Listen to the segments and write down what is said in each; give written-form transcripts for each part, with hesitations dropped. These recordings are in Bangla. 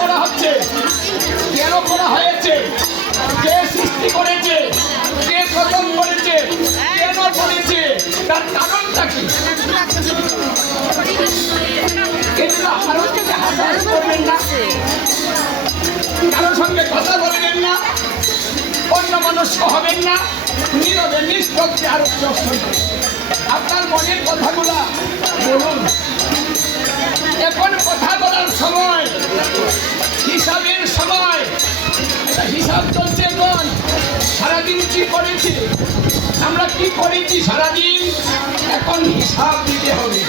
করা হচ্ছে, কেন করা হয়েছে, কে সৃষ্টি করেছে, কে প্রথম করেছে, কেন করেছে, তার কারণটা কি? করবেন না, কারোর সঙ্গে কথা বলবেন না, অন্য মনস্ক হবেন না, নীরবে নিস্তব্ধে আরো আপনার মনের কথাগুলা বলুন। এখন কথা বলার সময়, হিসাবের সময়, হিসাব চলছে। এখন সারাদিন কি করেছি, আমরা কি করেছি সারাদিন, এখন হিসাব দিতে হবে।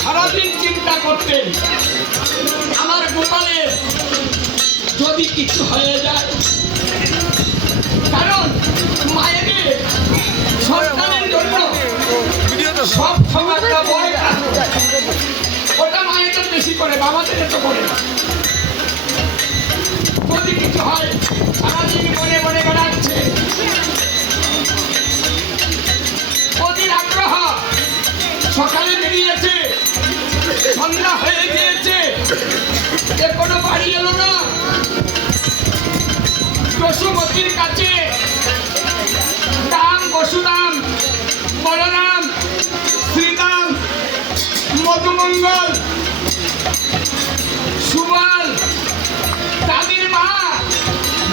সারাদিন চিন্তা করতেন, আমার গোপালের যদি কিছু হয়ে যায়, কারণ মায়ের সন্তানের জন্য সব সময়টা বড় কাজ, ওটা মায়েদের বেশি করে, বাবাদের তো করে না। যদি কিছু হয় সারাদিন মনে মনে বেড়াচ্ছে, ওদের আগ্রহ, সকালে বেরিয়েছে, সন্ধ্যা হয়ে গিয়েছে, এখনো বাড়ি এলো না। বসুমতির কাছে রাম, বসুরাম, বলরাম, শ্রীরাম, মধুমঙ্গল, সুবল, তাদের মা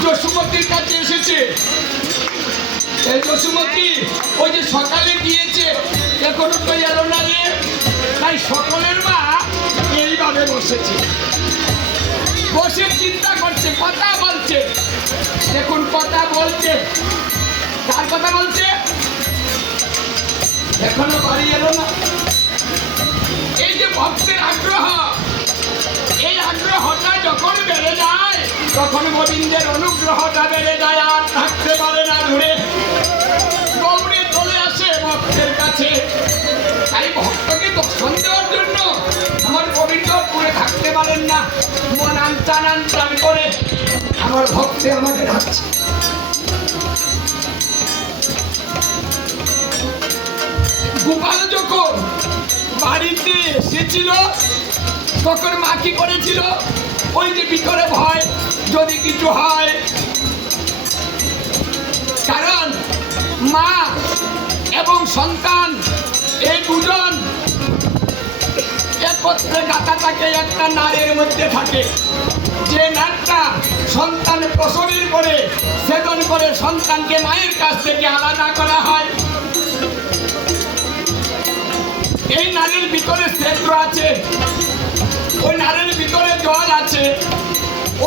বসুমতির কাছে এসেছে। এই বসুমতি ওই যে সকালে গিয়েছে, এখনো তো এলো না রে। তাই সকলের মা এইভাবে বসেছে, বসে চিন্তা করছে, কথা বলছে। দেখুন কথা বলছে, কার কথা বলছে? এখনো বাড়ি এলো না। এই যে ভক্তের আগ্রহ, এই আগ্রহটা যখন বেড়ে যায়, তখন গোবিন্দের অনুগ্রহটা বেড়ে যায়, আর থাকতে পারে না ধরে দৌড়ে চলে আসে ভক্তের কাছে। তাই ভক্তকে দর্শন দেওয়ার জন্য আমার গোবিন্দ পুরে থাকতে পারেন না, মন আনচান আনচান করে আমার ভক্তে আমাকে ডাকছে। গোপাল যখন বাড়িতে এসেছিল, তখন মা কি করেছিল? ওই যে ভিতরে ভয়, যদি কিছু হয়, কারণ মা এবং সন্তান এই দুজন একত্রে গাঁথা থাকে, একটা নারের মধ্যে থাকে। যে নারটা সন্তান প্রসবের পরে সেবন করে সন্তানকে মায়ের কাছ থেকে আলাদা করা হয়, এই নারীর ভিতরে ছেদ্র আছে, ওই নারীর ভিতরে জল আছে,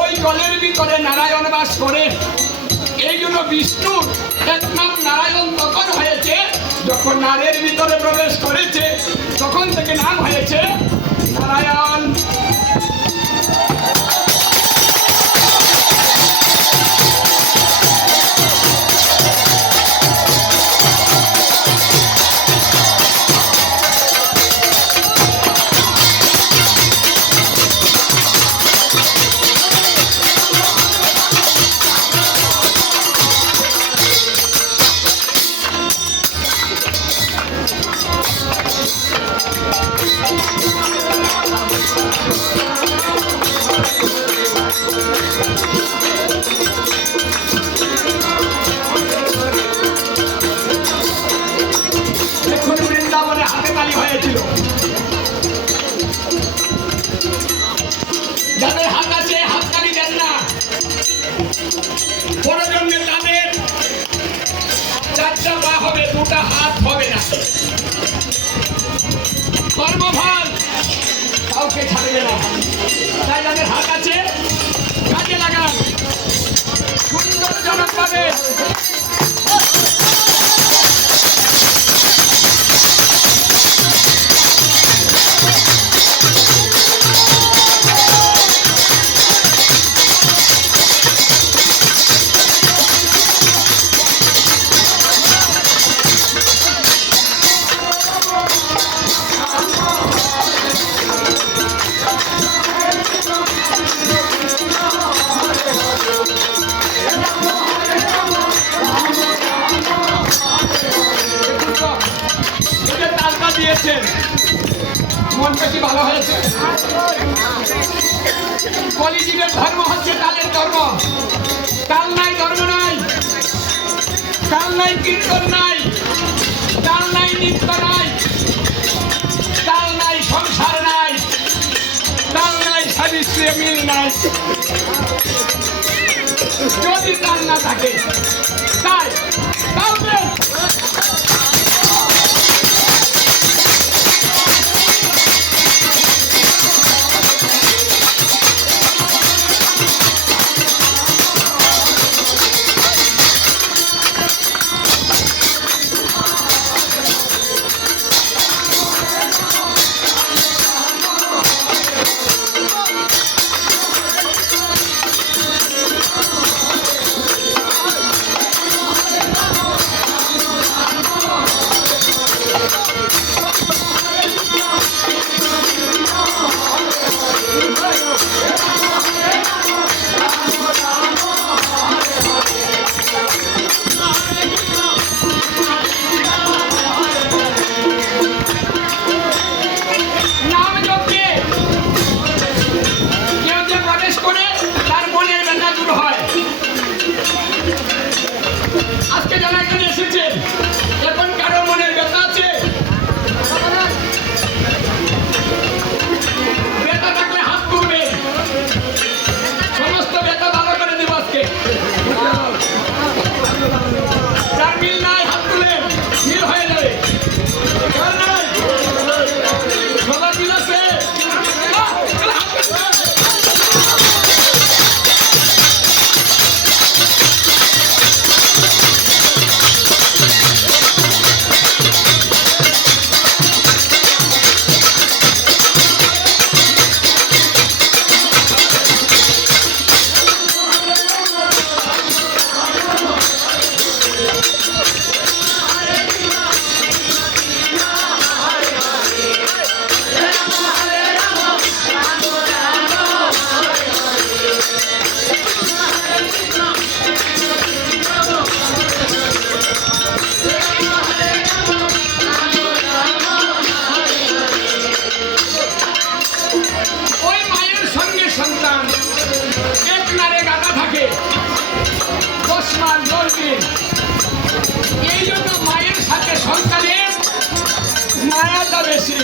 ওই জলের ভিতরে নারায়ণ বাস করে। এই জন্য বিষ্ণুর এক নাম নারায়ণ তখন হয়েছে যখন নারীর ভিতরে প্রবেশ করেছে, তখন থেকে নাম হয়েছে নারায়ণ। কাউকে ছাড়বে না। তাই যাদের হাত আছে কাজে লাগান, সুন্দরজনক ভাবে। দিয়েছেন মনটা কি ভালো হয়েছে? কলিযুগের ধর্ম হচ্ছে তালের ধর্ম। তাল নাই ধর্ম নাই, তাল নাই কীর্তন নাই, তাল নাই নৃত্য নাই, তাল নাই সংসার নাই, তাল নাই স্বামী স্ত্রী মিল নাই। যদি তাল না থাকে তাই তাহলে এই জন্য মায়ের সাথে সন্তানের মায়াটা বেশি।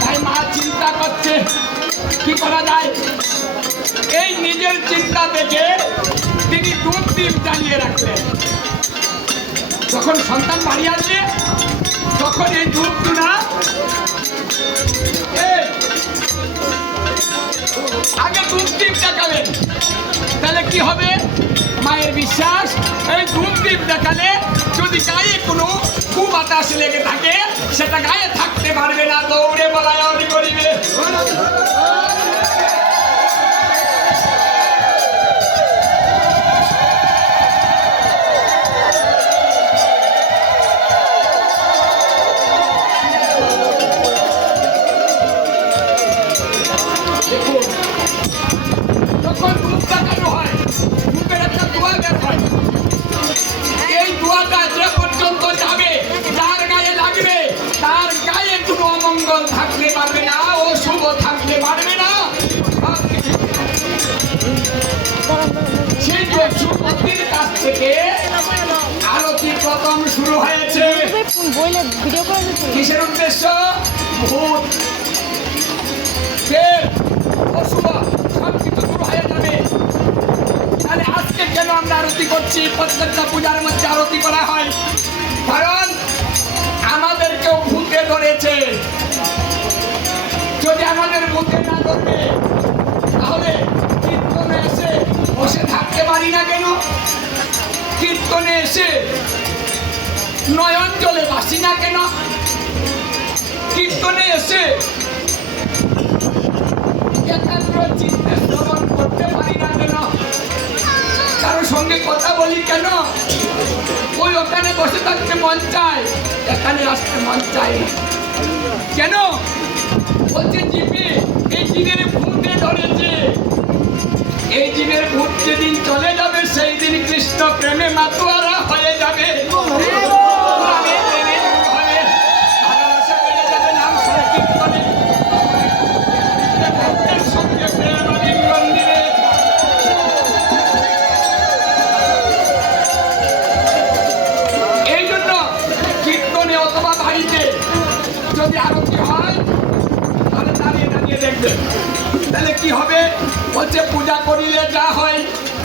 তাই মা চিন্তা করছে কি করা যায়। এই নিজের চিন্তা থেকে তিনি দুধ দ্বীপ জ্বালিয়ে রাখলেন। যখন সন্তান বাড়ি আসবে তখন এই দুধ চুনা আগে দুধ দ্বীপ দেখাবেন, তাহলে কি হবে? মায়ের বিশ্বাস এই দুধ দ্বীপ দেখালে যদি গায়ে কোনো কুবাতাস লেগে থাকে সেটা গায়ে থাকতে পারবে না, দৌড়ে বলায়নি করিবে। যখন দুধ দেখানো হয় দুধের একটা দোয়া বের হয়। এই দোয়াটা যে পর্যন্ত যাবে যার গায়ে লাগবে তার গায়ে কোনো অমঙ্গল থাকতে পারবে না, অশুভ থাকতে পারবে না। সেই যক্ষুপতির কাছ থেকে আরতি প্রথম শুরু হয়েছে। কিসের উদ্দেশ্য? ভূত অশুভ সব কিছু দূর হয়ে যাবে। তাহলে আজকে কেন আমরা আরতি করছি? প্রত্যেকটা পূজার মধ্যে আরতি করা হয়, কারণ আমাদেরকেও ভূতে ধরেছে। কীর্তনের মুখে না ধরবে তাহলে কীর্তনে এসে বসে থাকতে পারি না কেন? কীর্তনে এসে নয়ন জলে বাসি না কেন? কীর্তনে এসে একাগ্র চিত্তে শ্রবণ করতে পারি না কেন? কারোর সঙ্গে কথা বলি কেন? ওই ওখানে বসে থাকতে মন চায়, এখানে আসতে মন চায় না কেন? বলছে জিপে এই জিনের ভূতে ধরেছে। এই জিনের ভূত যেদিন চলে যাবে সেই দিন কৃষ্ণ প্রেমে মাতোয়ারা হয়ে যাবে। এই জন্য কীর্তনে অথবা বাড়িতে যদি আরতি হয় তাহলে দাঁড়িয়ে দাঁড়িয়ে দেখবে, তাহলে কি হবে? বলছে পূজা করিলে যা হয়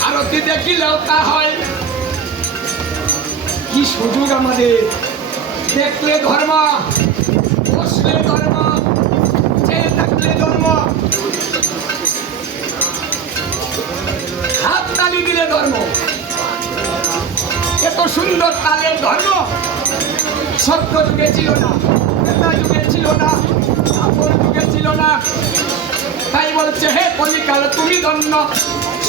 আরতি দেখিলেও তা হয়। কি সুযোগ আমাদের! দেখলে ধর্ম, বসলে ধর্ম, চেয়ে থাকলে ধর্ম, হাত তালি দিলে ধর্ম। এত সুন্দর তালের ধর্ম সত্য যুগে ছিল না, ত্রেতা যুগে ছিল না, দ্বাপর যুগে ছিল না। তাই বলছে হে কলিকাল তুমি ধন্য,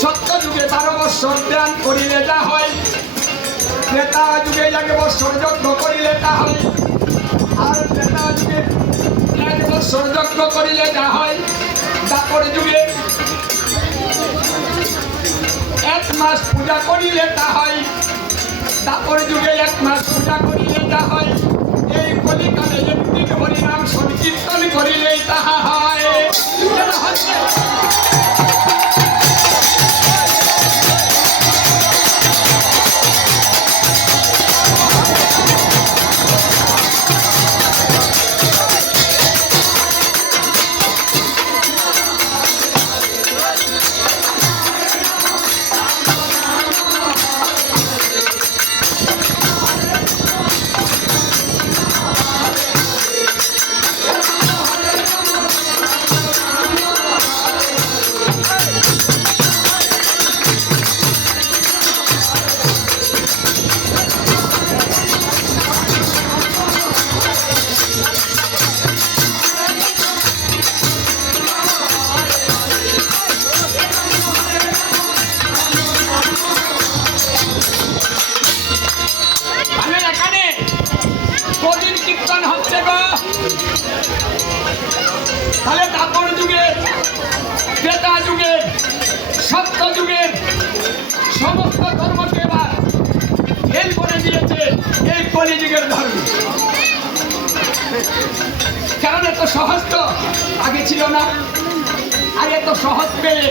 সত্য যুগে 12 বৎসর ধ্যান করিলে যা হয়, ত্রেতা যুগে 1 বৎসর যজ্ঞ করিলে তা হয়, আর ত্রেতা যুগে 1 বৎসর যজ্ঞ করিলে যা হয়, দ্বাপর যুগে 1 মাস পূজা করিলে তা হয়, দ্বাপর যুগে 1 মাস পূজা করিলে তা হয়। এই কলিকালে একদিন হরিনাম সংকীর্তন করিলেই তাহা হয়। তাহলে দ্বাপর যুগের, ত্রেতা যুগের, সত্য যুগের সমস্ত ধর্মকে এবার ফেল করে দিয়েছে এই কলিযুগের ধর্ম। কারণ এত সহজ তো আগে ছিল না, আর এত সহজ পেয়ে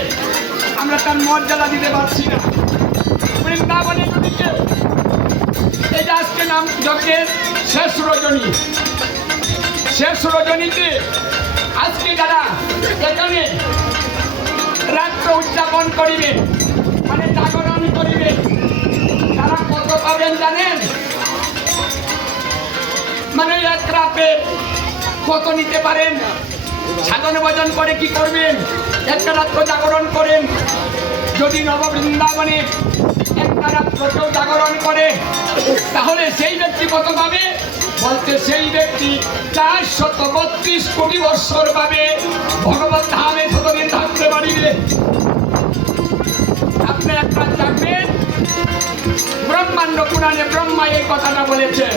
আমরা তার মর্যাদা দিতে পারছি না। বৃন্দাবনে নদীকে এই যে আজকে নাম যজ্ঞের শেষ রজনী, শেষ রজনীতে আজকে যারা এখানে রাত্র উদযাপন করিবে, মানে জাগরণ করিবে, তারা কত পাবেন জানেন? মানে এক রাতে কত নিতে পারেন? সাধন ভজন করে কি করবেন? একটা রাত্র জাগরণ করেন। যদি নববৃন্দাবনে একটা রাত্র কেউ জাগরণ করে তাহলে সেই ব্যক্তি কত পাবে? বলতে সেই ব্যক্তি 432 কোটি বৎসর পাবে, ভগবত ধামে ততদিন থাকতে পারিবে। আপনি একটা জানবেন, ব্রহ্মাণ্ড পুরাণে ব্রহ্মা এই কথাটা বলেছেন,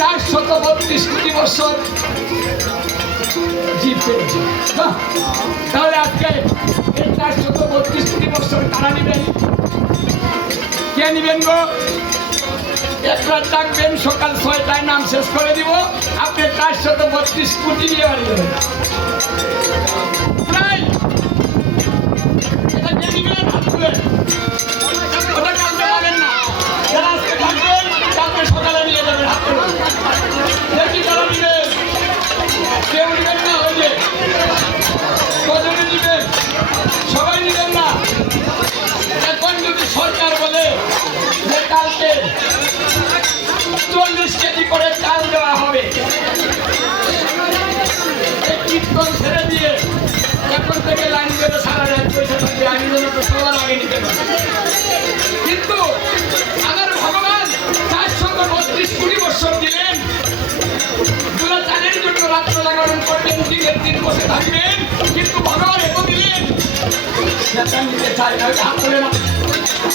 432 কোটি বৎসর জীব পেয়েছে। তাহলে আজকে এই 432 কোটি বৎসর কারা নিবেন? কে নিবেন গো? এক রাত ডাকবেন, সকাল 6টায় নাম শেষ করে দিব, আপনি 432 কোটি নিয়ে বাড়ি যাবেন। প্রায় এটা কে নিবেন? হাত তুলে। ওটা কালকে পাবেন না, যারা আজকে থাকবেন কালকে সকালে নিয়ে যাবেন। হাত তুলে দেখি তারা নিবেন। কেউ নিবেন না? ওই যে কজনে নিবেন? সবাই নিবেন না। এখন যদি সরকার বলে যে কালকে 40 কেজি করে চাল দেওয়া হবে, কীর্তন ছেড়ে দিয়ে রানী যেন সারা রাত পয়সা থাকবে, আমি যেন তো সবার আগে নিতে পারি। কিন্তু আমার ভগবান তার সঙ্গে 32-20 বছর দিলেন, তুলা চালের জন্য রাত্র জাগরণ করবেন, দিনের দিন বসে থাকবেন, কিন্তু ভগবান এত দিলেন সেটা নিতে চাই না, হাত তোলে না,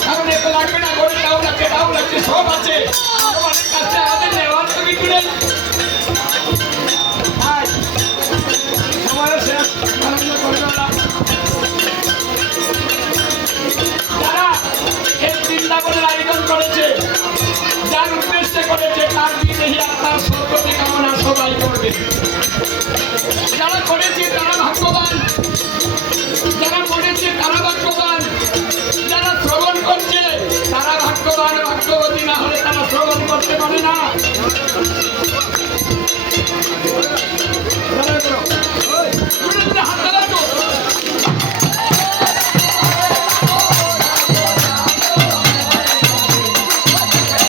কারণ এত লাগবে না, ঘরে চাউল আছে, ডাউল আছে, সব আছে, ভগবানের কাছে আমাদের নেওয়ার তো কিছু নেই।